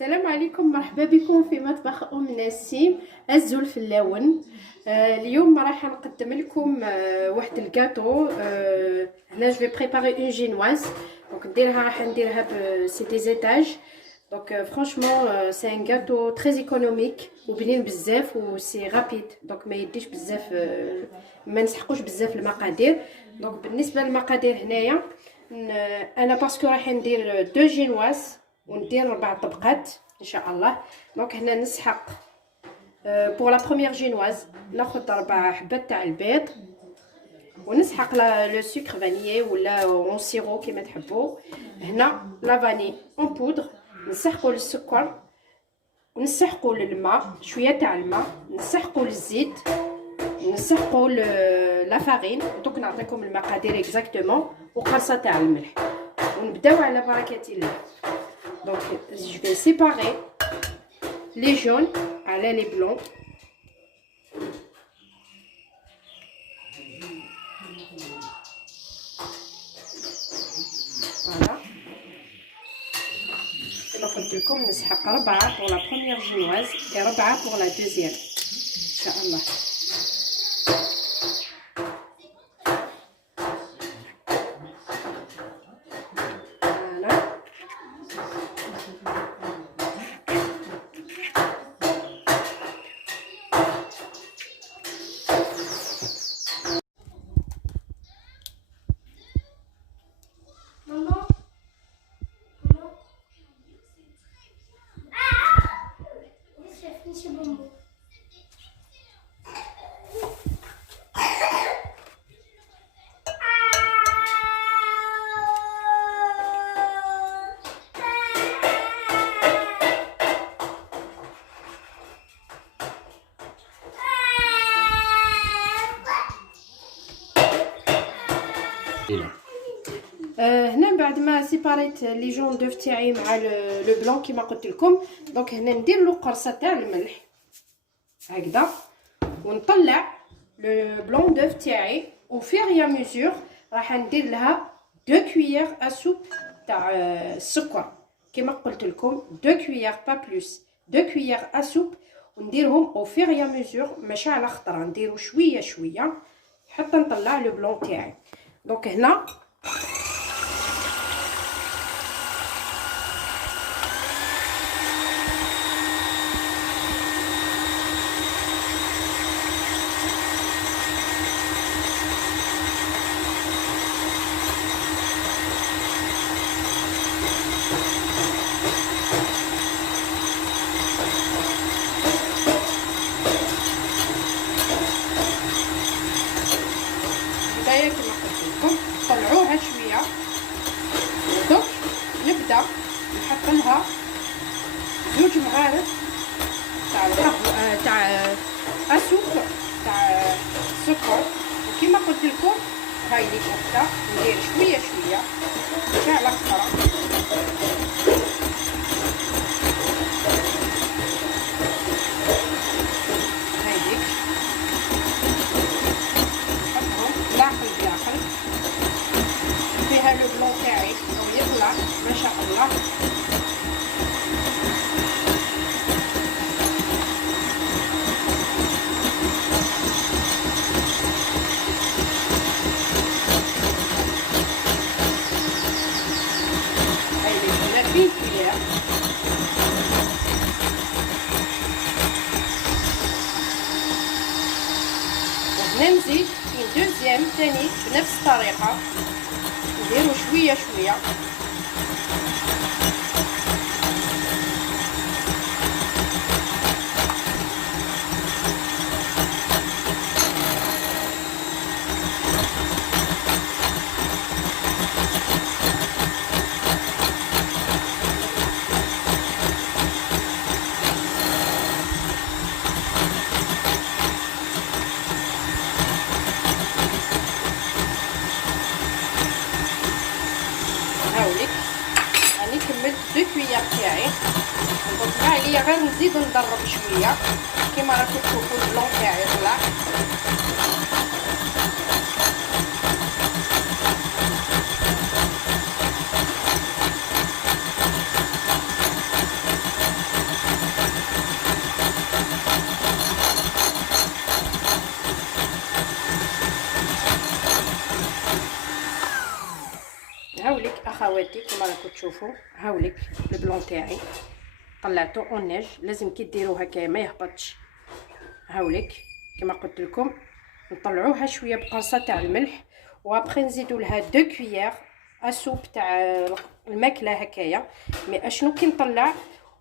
السلام عليكم، مرحبا بكم في مطبخ نسيم الزول في اللون. اليوم راح نقدم لكم واحد الكاطو. هنا جو في بريباري اون جينواز، دونك راح نديرها سي دي زيتاج. دونك فرانشمون سي ان كاطو تري ايكونوميك وبنين بزاف وسي رابيد، دونك ما يديش بزاف، ما نسحقوش بزاف المقادير. دونك بالنسبه للمقادير هنايا انا باسكو راح ندير دو جينواز وندير 4 طبقات ان شاء الله. دونك هنا نسحق بور لا بروميير جينواز ناخذ 4 حبات تاع البيض، ونسحق لو سكر فانيي ولا اون سيرو كيما تحبوا. هنا لا فاني اون بودر، نسحقوا للسكر ونسحقوا للماء شويه تاع الماء، نسحقوا للزيت، نسحقوا لا فارين. دونك نعطيكم المقادير اكزاكتومون وقرصه تاع الملح، ونبداو على بركه الله. Donc je vais séparer les jaunes على les blancs. Voilà. كما قلت لكم نسحق 4 pour la première génoise et 4 pour la deuxième ان شاء الله. هنا بعد ما سيباريت لي جون دوف تاعي مع لو بلون كيما قلت لكم، دونك هنا ندير له قرصه تاع الملح هكذا، ونطلع لو بلون دوف تاعي او فيغ يا ميزور راح ندير لها 2 كويير ا سوب تاع السكر كيما قلت لكم، 2 كويير با بلوس، 2 كويير ا سوب، ونديرهم او فيغ يا ميزور ماشي على خطره، نديرو شويه شويه حتى نطلع لو بلون تاعي. دونك هنا كما قلت لكم طلعوها شويه، ودوك نبدا نحط لها 2 معالق تاع القهوه تاع السكر تاع السكر. وكما قلت لكم هاي اللي نبدا ندير شويه شويه ماشي على خطره. فيها لو بلون تاعي ويطلع ما شاء الله. هاي هنا فين كبيرة وهنا نزيد في دوزيام ثاني بنفس الطريقة، نديرو شويه شويه. راني كملت 2 كويير تاعي، دونك ما عليا غير نزيد نضرب شويه كيما راكم تشوفوا البلون تاعي طلع. اخواتي كما راكم تشوفوا. هاوليك البلون تاعي طلعته اون نيج. لازم كي ديروه هكايا ما يهبطش. هاوليك كما قلت لكم نطلعوها شويه بقنصه تاع الملح، وابخي نزيدو لها 2 كويير اسوب تاع الماكله هكايا. مي اشنو كي نطلع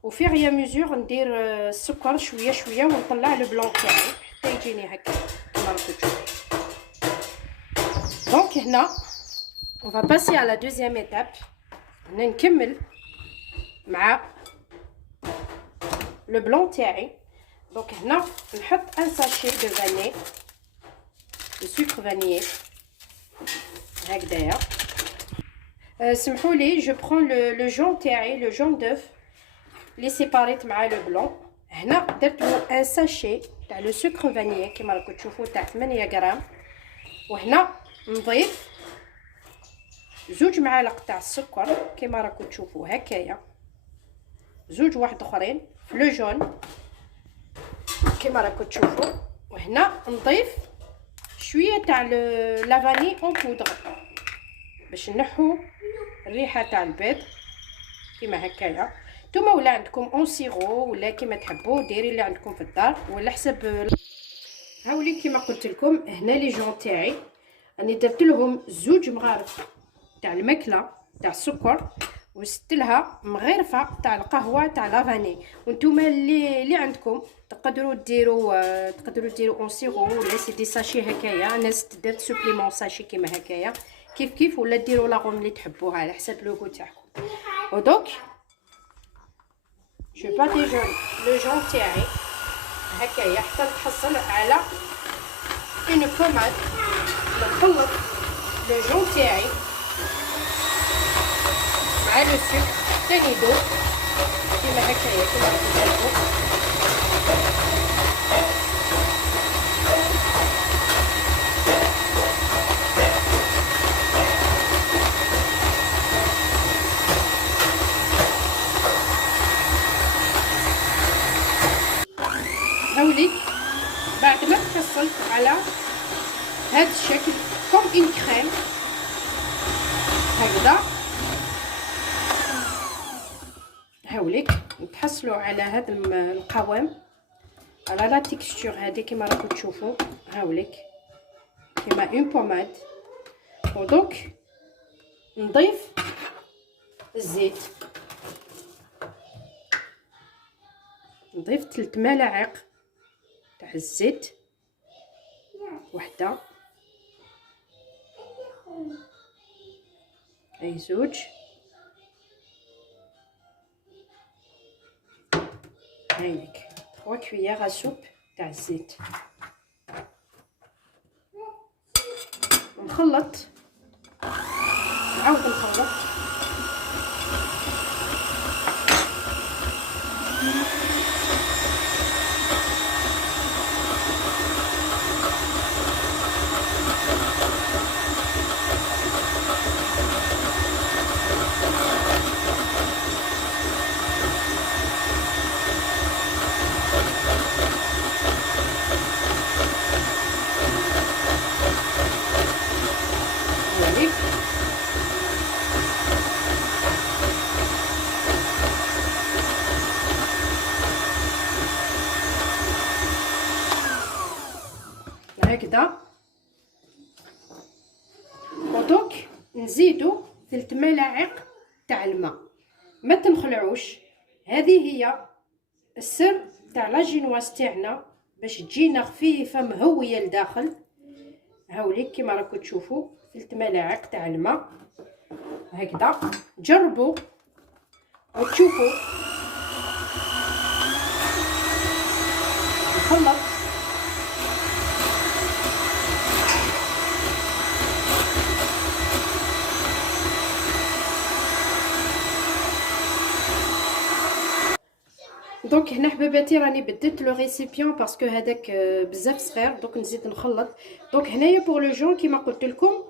وفي غيا ميزور ندير السكر شويه شويه ونطلع البلون تاعي حتى يجيني هكا كما راكم تشوفوا. دونك هنا on va passer à la deuxième étape. هنا نكمل مع لو بلون تاعي. دونك هنا نحط ان ساشي دو فاني دو سكر فانيي هكذايا. سمحوا لي جو برون لو جون تاعي، لو جون دوف لي سيباريت مع لو بلون. هنا درت ان ساشي تاع لو سكر فانيي كما راكم تشوفوا تاع 8 غرام. وهنا نضيف 2 معالق تاع السكر كما راكم تشوفوا هكايا، 2 واحد اخرين في لو جون كما راكم تشوفوا. وهنا نضيف شويه تاع لافاني اون بودر باش نحو الريحه تاع البيض كما هكايا. نتوما ولا عندكم اون سيرو ولا كما تحبوا ديري اللي عندكم في الدار ولا حسب. هاولي كما قلت لكم هنا لي جون تاعي راني درت لهم 2 مغارف تاع الماكله تاع السكر، وزدت لها مغرفه تاع القهوه تاع لافاني. وانتوما اللي عندكم تقدروا ديروا اون سيرو ولا سي دي ساشي هكايا. انا درت سوبليمون ساشي كيما هكايا كيف ولا ديروا لاغوم اللي تحبوها على حسب لوغو تاعكم. ودونك جو باتيجون لو جون تاعي هكايا حتى نتحصل على اون بوماد. نخلط لو جون تاعي مع لو سكر حتى يذوب كيما هكايا كيما راكم تشوفوا. هاوليك بعد ما تحصلت على هذا الشكل كوم اون كريم هكذا. هاوليك نتحصلوا على هذا القوام، على لا تيكستور هذه كما راكم تشوفوا. هاوليك كما اون بوماد. ودونك نضيف الزيت، نضيف 3 ملاعق تاع الزيت، وحده اي 2 هايليك 3 كويير اسوب تاع الزيت. نخلط نعاود نخلط. هكذا. ودونك نزيدو 3 ملاعق تاع الماء، ما تنخلعوش. هذه هي السر تاع لاجينواز تاعنا باش تجينا خفيفه مهويه لداخل. هاوليك كما راكم تشوفوا 3 ملاعق تاع الماء هكذا. جربوا وتشوفوا. نخلط دونك هنا حباباتي راني بدلت لو ريسيبيون باسكو هذاك بزاف صغير. دونك نزيد نخلط. دونك هنايا بور لو جون كيما قلت لكم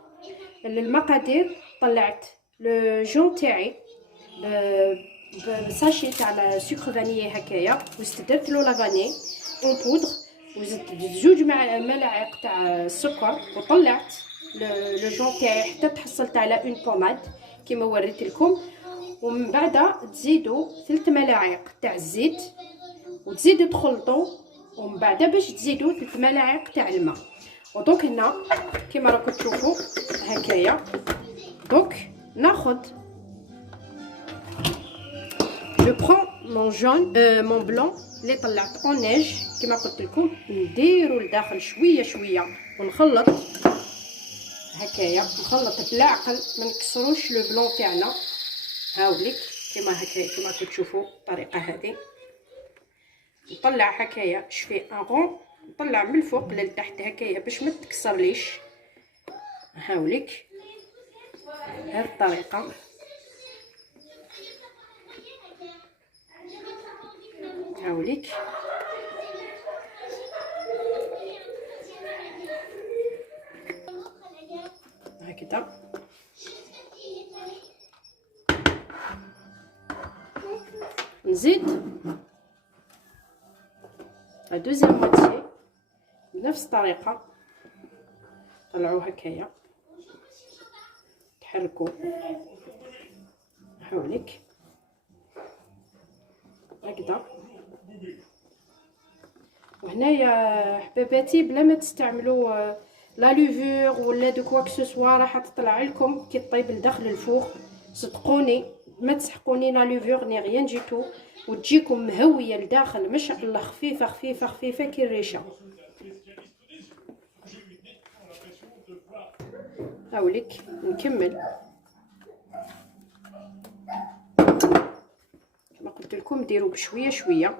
المقادير. طلعت لو جون تاعي بساشي تاع سكر فانيي هكايا، واستدرت له لافاني اون بودر، وزدت 2 ملاعق تاع السكر، وطلعت لو جون تاعي حتى تحصلت على اون بوماد كما وريت لكم. ومن بعد تزيدوا 3 ملاعق تاع الزيت وتزيدوا تخلطوا، ومن بعد باش تزيدوا 3 ملاعق تاع الماء. ودونك هنا كما راكم تشوفوا هكايا. دونك ناخذ جو برون مون جون مون بلون اللي طلعت اون نيج كما قلت لكم، نديرو لداخل شويه شويه ونخلط هكايا، نخلط بلا عقل ما نكسروش لو بلون تاعنا. هاوليك كما هكايا كما تشوفوا الطريقه هذه. نطلع هكايا شفي ان غون، نطلع من الفوق للتحت هكايا باش ما تكسرليش. هاوليك هذه الطريقه. هاوليك هكذا. نزيد لا دوزيام موتيي بنفس الطريقه، طلعوا هكايا تحركوا. هاوليك هكذا. وهنايا حباباتي بلا ما تستعملوا لا لوفور ولا دو كوا كو سوا راح تطلع لكم كي طيب لداخل الفوغ. صدقوني ما تسحقوني لا لوفور ني غيان جيتو، وتجيكم مهويه لداخل ما شاء الله، خفيفه خفيفه خفيفه كي الريشه. هاوليك نكمل كما قلت لكم، ديروا بشويه شويه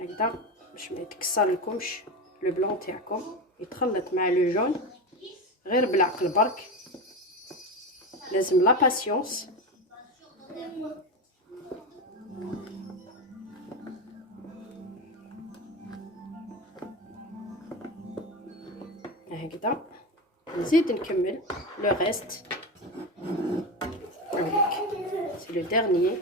هكذا باش ما يتكسر لكمش لو بلون تاعكم، يتخلط مع لو جون غير بالعقل برك. لازم لا باسيونس. هكذا نزيد نكمل لو ريست. سي لو ديرنيي.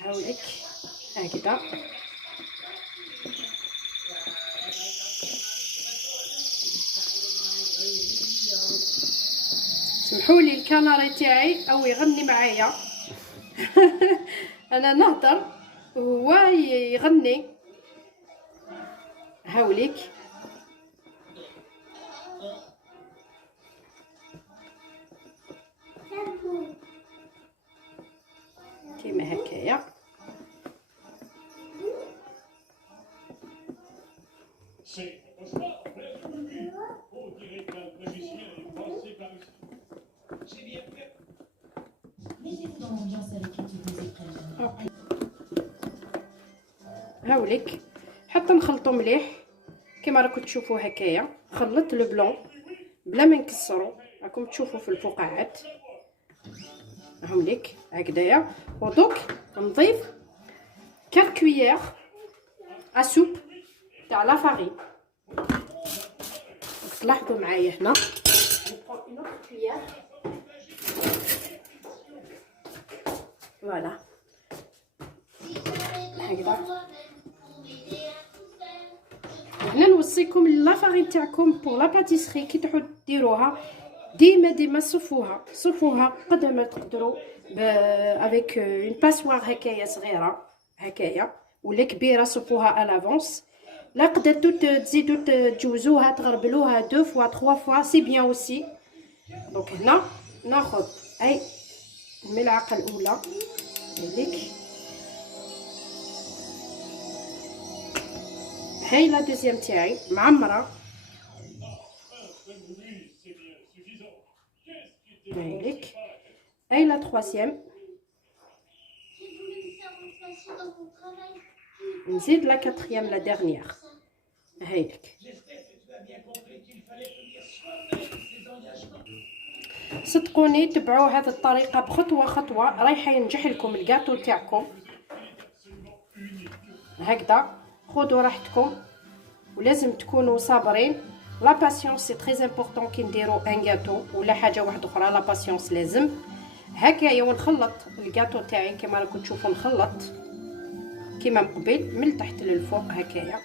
هاوليك هكذا. سمحوا لي الكاميرا تاعي او يغني معايا. انا نهضر وهو يغني. هاوليك كيما هكايا. هاوليك حتى نخلطو مليح كما راكم تشوفوا هكايا. خلطت لو بلون بلا ما نكسرو، راكم تشوفوا في الفقاعات. هاوليك هكذايا. ودوك نضيف 4 كويير ا سوب تاع لا فارين. تلاحظوا معايا هنا فوالا هكذا. هنا نوصيكم لا فارين تاعكم بور لا باتيسري كي تحبوا ديروها ديما صفوها قد ما تقدروا افيك اون باسوار هكايا صغيره هكايا ولا كبيره. صفوها الافونس. لا قدرتوا تزيدوا تجوزوها تغربلوها 2 فوا 3 فوا سي بيان اوسي. دونك هنا ناخذ اي الملعقه الاولى هذيك، هاي لا دوزيام تاعي معمره هذيك، هاي لا تروازيام، نزيد لا كاتريام لا ديرنيير هايلك. صدقوني تبعوا هذه الطريقه بخطوه خطوه رايحه ينجح لكم الكاطو تاعكم. هكذا خذوا راحتكم ولازم تكونوا صابرين لا باسيونس سي تري امبورطون كي نديرو ان غاتو ولا حاجه واحده اخرى. لا باسيونس لازم. هكايا ونخلط الكاطو تاعي كما راكم تشوفوا، نخلط كيما من قبل من التحت للفوق هكايا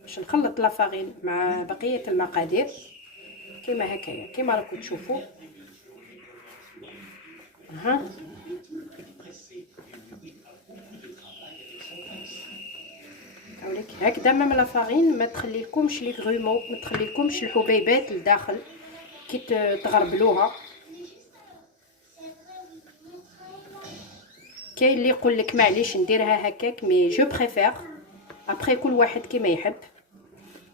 باش نخلط لا فارين مع بقيه المقادير كيما هكايا كيما راكم تشوفوا. ها هاوليك هكذا مام لا فارين ما تخليلكمش لي غرومو، ما تخليلكمش الحبيبات لداخل كي تغربلوها. كاين اللي يقول لك معليش نديرها هكاك، مي جو بريفير ابري كل واحد كيما يحب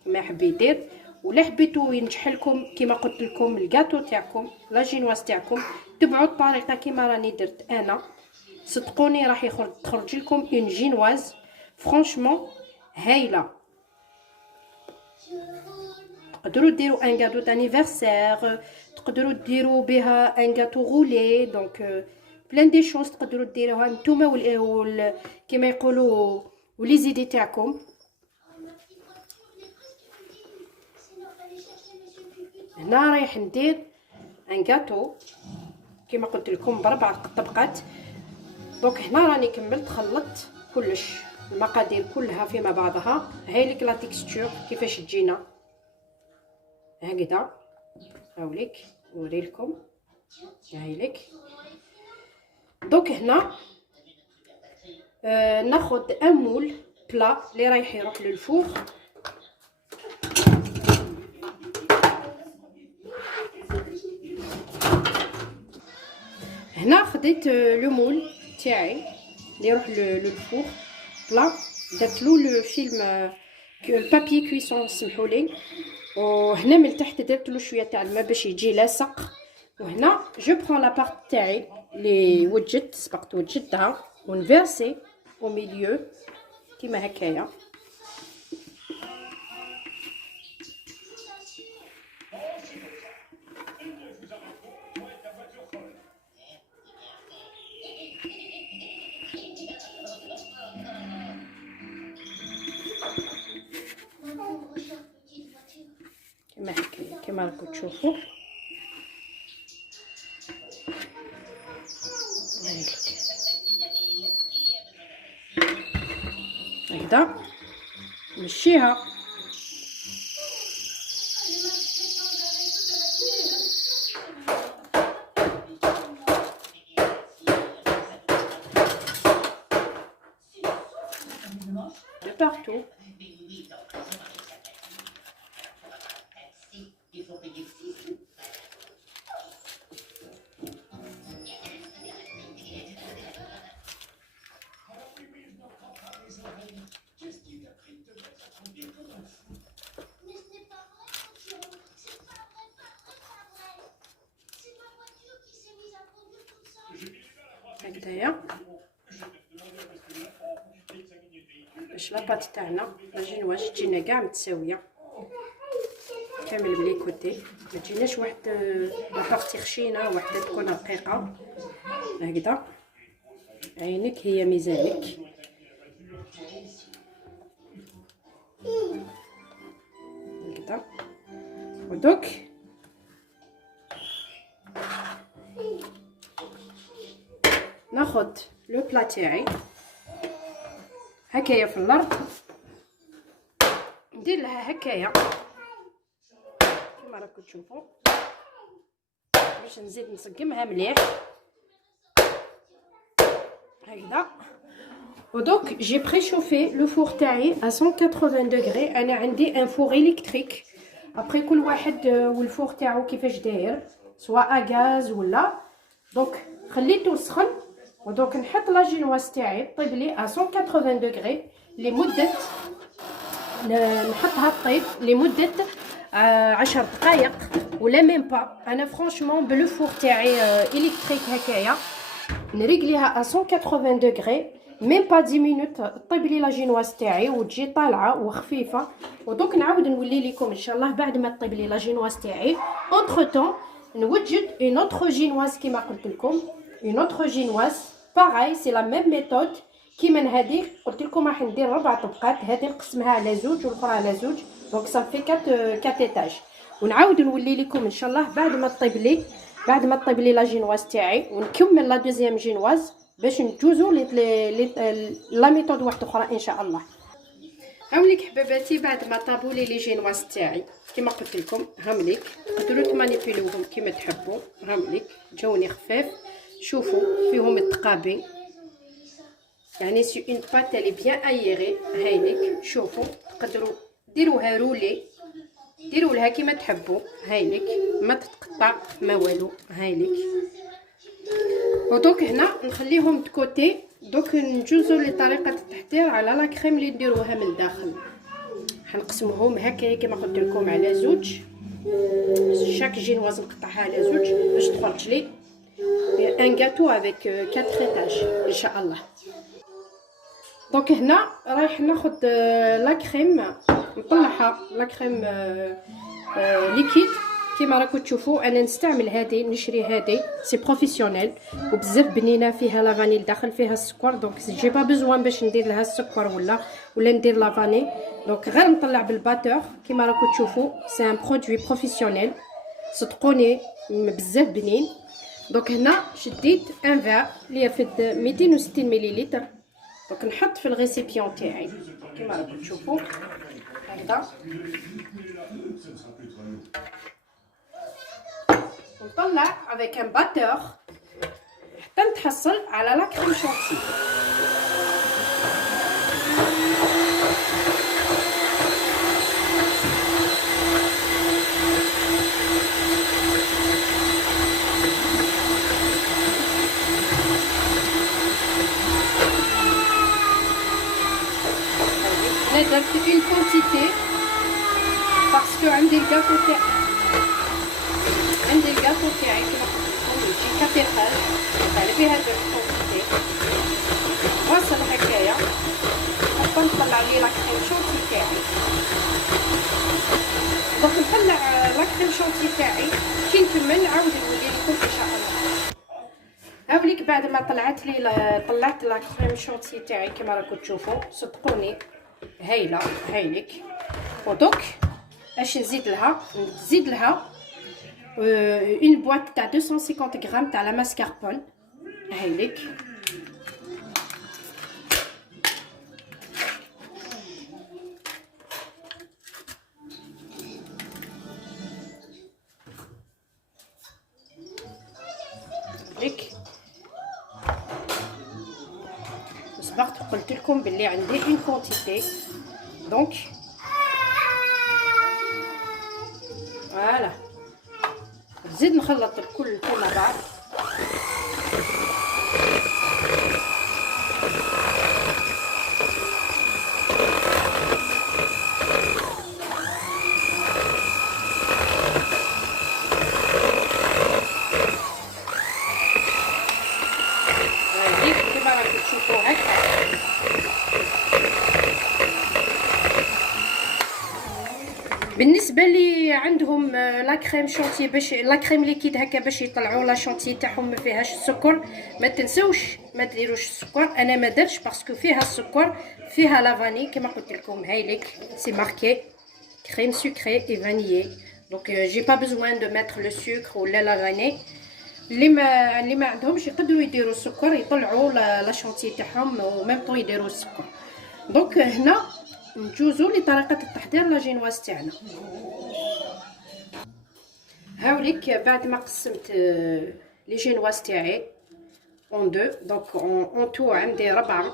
كيما يحب يدير. ولا حبيتو ينجح لكم كيما قلت لكم الكاطو تاعكم لا جينواز تاعكم، تبعوا الطريقه كيما راني درت انا، صدقوني راح تخرج لكم اون جينواز فرانشمون هايله. تقدروا ديروا ان غاتو دانيفرسير، تقدروا ديروا بها ان غاتو غولي، دونك بلان دي شوز تقدروا ديروها نتوما كيما يقولوا ولي زيدي تاعكم. هنا رايح ندير ان غاتو كيما قلت لكم ب4 طبقات. دونك هنا راني كملت خلطت كلش المقادير كلها فيما بعضها. هاي لك لا تيكستور كيفاش تجينا هكذا. هاوليك نوريلكم هاي لك. دونك هنا ناخذ ان مول بلا اللي رايح يروح للفوق. هنا خديت لو مول تاعي اللي يروح للفوق بلا، درتلو لو فيلم البابي كويسون سمحولي، وهنا من تحت درتلو شويه تاع الماء باش يجي لاصق. وهنا جو برون لا بارت تاعي اللي وجدت سبقت وجدتها ونفيرسي او ميليو كيما هكايا. كيما هكايا كيما راكم تشوفوا. هكذا نمشيها. de partout. هكذايا باش لاباط تاعنا لا جينواز تجينا كاع متساويه كامل بلي كوتي، ما تجيناش واحد لابارتي خشينه وحده تكون رقيقه. هكذا عينك هي ميزانك. هكذا ودوك ناخذ لو بلا تاعي هكايا في الارض، ندير لها هكايا كما راكم تشوفوا باش نزيد نسقمها مليح هكذا. ودوك جي بريشوفي لو فور تاعي ا 180 دوغري. انا عندي ان فور الكتريك، ابري كل واحد والفور تاعو كيفاش داير، سواء غاز ولا. دونك خليته سخن ودوك نحط لا جينواز تاعي طيب لي ا 180 دوغري لمده، نحطها طيب لمده 10 دقائق ولا ميم با. انا فرانشمون بلو فور تاعي الكتريك هكايا نريغليها ا 180 دوغري ميم با 10 مينوت طيب لي لا جينواز تاعي وتجي طالعه وخفيفه. ودوك نعاود نولي لكم ان شاء الله بعد ما طيب لي لا جينواز تاعي. اونتر طون نوجد اون اوتر جينواز كيما قلت لكم، اون اوتر جينواز باراي سي لا ميم ميثود كيما هذه قلت لكم راح ندير 4 طبقات، هذه نقسمها على زوج والاخرى على زوج، دونك صافي 4 ايطاج. ونعاود نولي لكم ان شاء الله بعد ما طيب لي لا جينواز تاعي، ونكمل لا دوزيام جينواز باش ندوزو لا ميثود واحده اخرى ان شاء الله. هاوليك حباباتي بعد ما طابوا لي جينواز تاعي كما قلت لكم، هامليك تقدروا تمانيبيلوهم كما تحبوا، هامليك جاوني خفاف. شوفوا فيهم التقابي، يعني سي اون بات لي بيان اييغي. هايليك شوفوا تقدروا ديروها رولي، ديروا لها كما تحبوا. هايليك ما تتقطع ما والو. هايليك ودوك هنا نخليهم دكوتي. دوك نجوزو لطريقه التحضير على لا كريم اللي نديروها من الداخل. حنقسمهم هكايا كما قلت لكم على زوج، شاك جينواز نقطعها على زوج باش تخرج لي ان غاتو افيك 4 ايطاج ان شاء الله. دونك هنا رايح ناخذ لا كريم نطلعها، لا كريم ليكيد كيما راكم تشوفوا. انا نستعمل هذه، نشري هذه سي بروفيسيونيل وبزاف بنينه، فيها لا فانيل داخل، فيها السكر، دونك جي با بزوان باش ندير لها السكر ولا ندير لا فانيل. دونك غير نطلع بالباتور كيما راكم تشوفوا. سي ان برودوي بروفيسيونيل صدقوني بزاف بنين. دونك هنا شديت ان فار اللي في 260 مليلتر. دونك نحط في الريسيبيون تاعي كيما راكم تشوفوا هكذا، ونطلع افيك ان باتور حتى نتحصل على لا كريم شونتي. انا درت اون كونتيتي باسكو عندي الكاطو تاعي، كيما قلت لكم يجي 4 ايطاج، على بها درت كونتيتي واصل هكايا حتى نطلع لي لا كريم شونتي تاعي. دونك نطلع لا كريم شونتي تاعي كي نكمل نعاود نولي لكم ان شاء الله. هاوليك بعد ما طلعت لا كريم شونتي تاعي كما راكم تشوفوا صدقوني هايله. هايليك ودوك اش نزيد لها اون بواط تاع 250 غرام تاع لا ماسكاربون. هايليك سبقت قلت لكم باللي عندي اون كونتيتي. دونك فوالا نزيد نخلط الكل مع بعض. هذيك كيما راكم تشوفوا هكا. بالنسبه لي عندهم لا كريم شونتي باش لا كريم ليكيد هكا باش يطلعوا لا شونتي تاعهم ما فيهاش السكر، ما تنسوش ما ديروش السكر. انا ما درتش باسكو فيها السكر، فيها لا فاني كما قلت لكم. هايليك سي ماركي كريم سكري اي فانيي، دونك جي با بزوان دو ميتر لو سكر ولا لا فاني. اللي ما عندهمش يقدروا يديروا السكر، يطلعوا لا شونتي تاعهم وميم طون يديروا السكر. دونك هنا نجوزو لطريقه التحضير لا جينواز تاعنا. هاوليك بعد ما قسمت لي جينواز تاعي اون دو، دونك اون تو عندي 4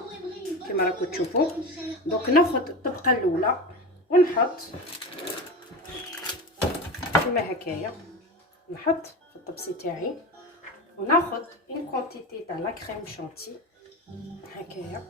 كما راكم تشوفوا. دونك ناخذ الطبقه الاولى ونحط كما هكايا، نحط في الطبسي تاعي وناخذ اون كونتيتي تاع لا كريم شونتي هكايا.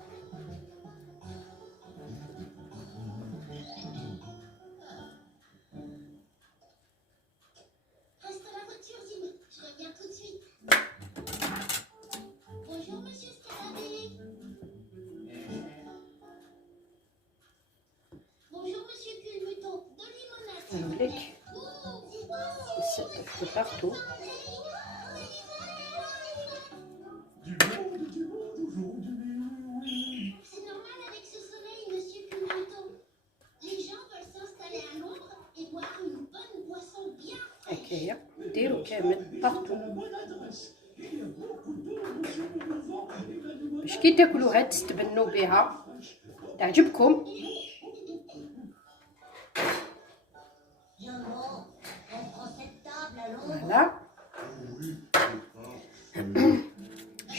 Avec de partout. هكايا نديرو كامل بارطو باش كي تاكلوها تستبنوا بها تعجبكم. Voilà.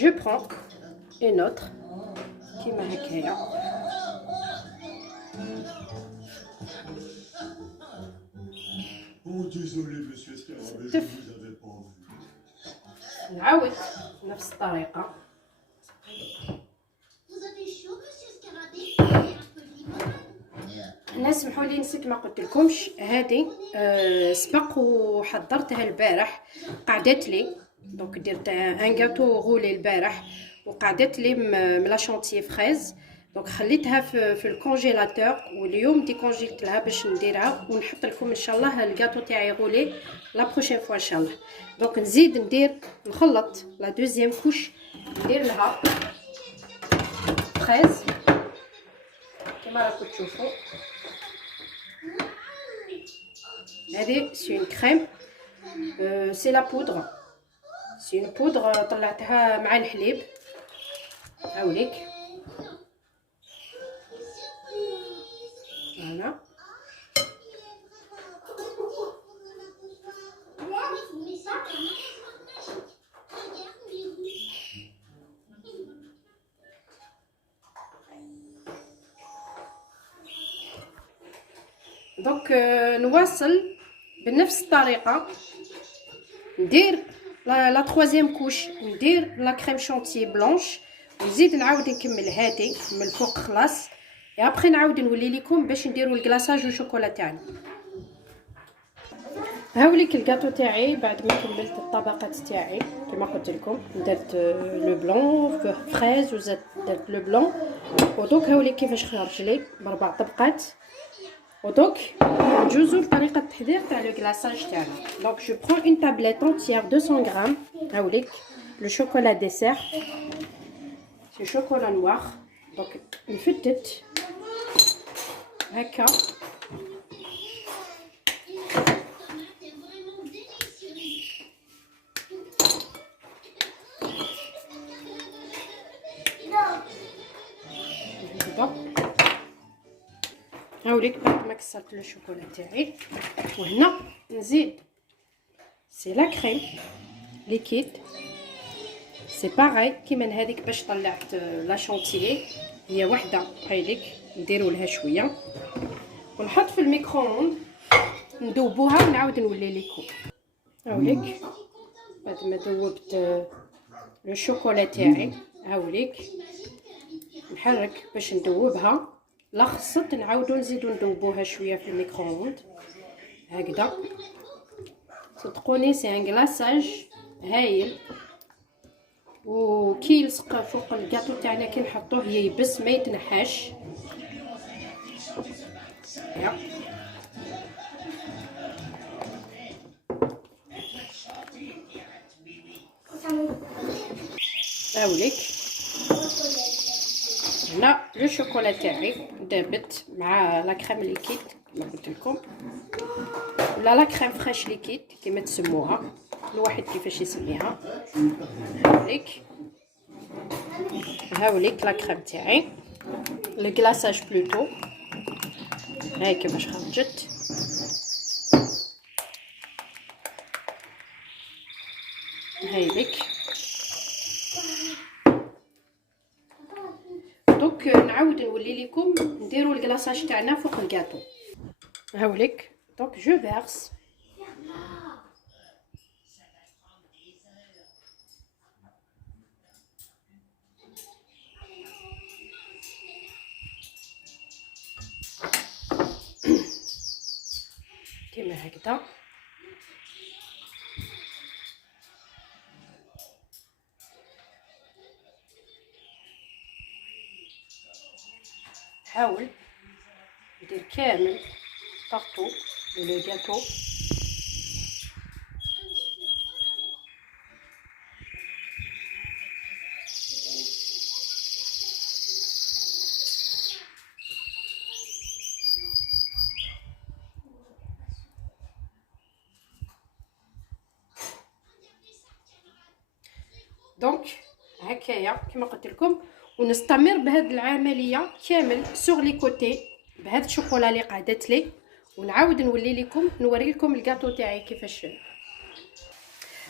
Je prends une autre qui m'a هكايا. Oh désolé monsieur Scarabée, je vous avais pas vu. نعاود نفس الطريقة. هنا سمحوا لي نسيت ما قلت لكمش هذه سبق وحضرتها البارح قعدت لي دونك درت ان غاتو غولي البارح وقعدت لي ملا شونتيي فريز دونك خليتها في الكونجيلاتور واليوم ديكونجيلت لها باش نديرها ونحط لكم ان شاء الله الغاتو تاعي غولي لا بروشين فوا ان شاء الله. دونك نزيد نخلط لا دوزيام كوش ندير لها فريز كما راكم تشوفوا. هذه سي اون كريم سي لا بودر سي اون بودر طلعتها مع الحليب هاوليك. فوالا دونك نواصل بنفس الطريقه ندير لا تروازيام كوش ندير لا كريم شونتيي بلونش ونزيد نعاود نكمل هادي من الفوق خلاص ابخي نعاود نولي لكم باش نديروا الكلاصاج والشوكولا تاعنا. هاوليك الكاطو تاعي بعد ما كملت الطبقات تاعي كما قلت لكم درت لو بلون فريز وزدت درت لو بلون ودوك هاوليك كيفاش خرج لي بربع طبقات. ودوك نجوزو لطريقه التحضير تاع لو كلاصاج تاعنا. دونك جو برون اون تابليت اونتيير 200 غرام هاوليك لو شوكولا ديسير سي شوكولا نوار دونك نفتت هكا هاوليك بعد ما كسرت لو شوكولا تاعي وهنا نزيد سي لا كريم ليكيد سي باغاي كيما هذيك باش طلعت لا شونتيي هي وحده هايليك نديروا لها شويه ونحط في الميكرووند ندوبوها ونعاود نولي لكم. هاوليك بعد ما ذوبت لو شوكولا تاعي هاوليك نحرك باش ندوبها لا خصت نعاودو نزيدو ندوبوها شويه في الميكرووند هكذا. صدقوني سي ان كلاصاج هايل وكي يلصق فوق الكاطو تاعنا كي نحطوه ييبس ما يتنحاش. هاوليك هنا لو شوكولا تاعي دابت مع لا كريم ليكيد كما قلت لكم ولا لا كريم فريش ليكيد كما تسموها الواحد كيفاش يسميها. هاوليك لا كريم تاعي لو كلاصاج بلوتو هاي كيفاش خرجت. هايليك دوك نعاود نولي لكم نديروا الكلاصاج تاعنا فوق الكاطو. هاوليك دونك جو فيرس كيما هكذا. حاول ندير كامل بارطو لو غاتو. هكايا كما قلت لكم، ونستمر بهذه العمليه كامل سور لي كوتي بهذا الشوكولا اللي قعدت لي، ونعاود نوري لكم الكاطو تاعي كيفاش.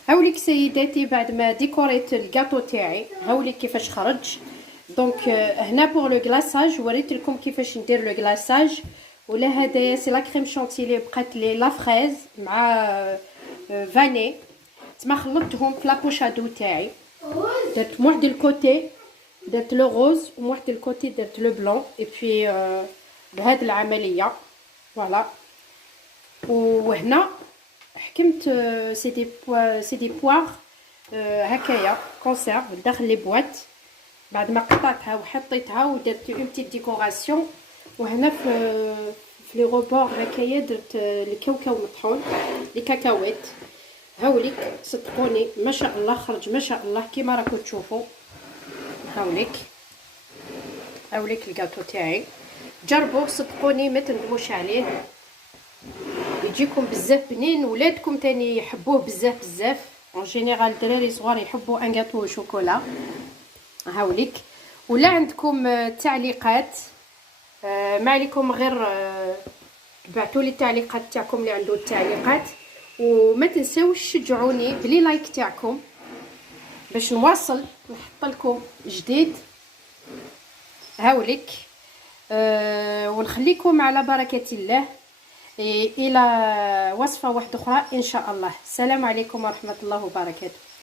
هاوليك سيداتي بعد ما ديكوريت الكاطو تاعي، هاوليك كيفاش خرج. دونك هنا بور لو غلاساج وريت لكم كيفاش ندير لو غلاساج. ولا هدايا سي لا كريم شونتيلي بقات لي لا فريز مع فاني، تما خلطتهم في لابوشادو تاعي. درت واحد الكوتي درت لو روز وواحد الكوتي درت لو بلون اي بي بهذه العمليه فوالا. وهنا حكمت سي دي بوار هكايا كونسيرف داخل لي بواط بعد ما قطعتها وحطيتها ودرت اون بتيت ديكوراسيون. وهنا في لي روبور هكايا درت الكاوكاو مطحون لي كاكاويت. هاوليك صدقوني ما شاء الله خرج ما شاء الله كيما راكم تشوفوا. هاوليك الكاطو تاعي، جربوه صدقوني ما تندموش عليه، يجيكم بزاف بنين. ولادكم تاني يحبوه بزاف بزاف. اون جينيرال الدراري صغار يحبوا ان غاتو شوكولا. هاوليك. ولا عندكم تعليقات ما عليكم غير بعثوا لي التعليقات تاعكم اللي عنده التعليقات. وما تنساوش شجعوني بلي لايك تاعكم باش نواصل نحط لكم جديد. هاوليك ونخليكم على بركة الله الى وصفة واحدة اخرى ان شاء الله. السلام عليكم ورحمة الله وبركاته.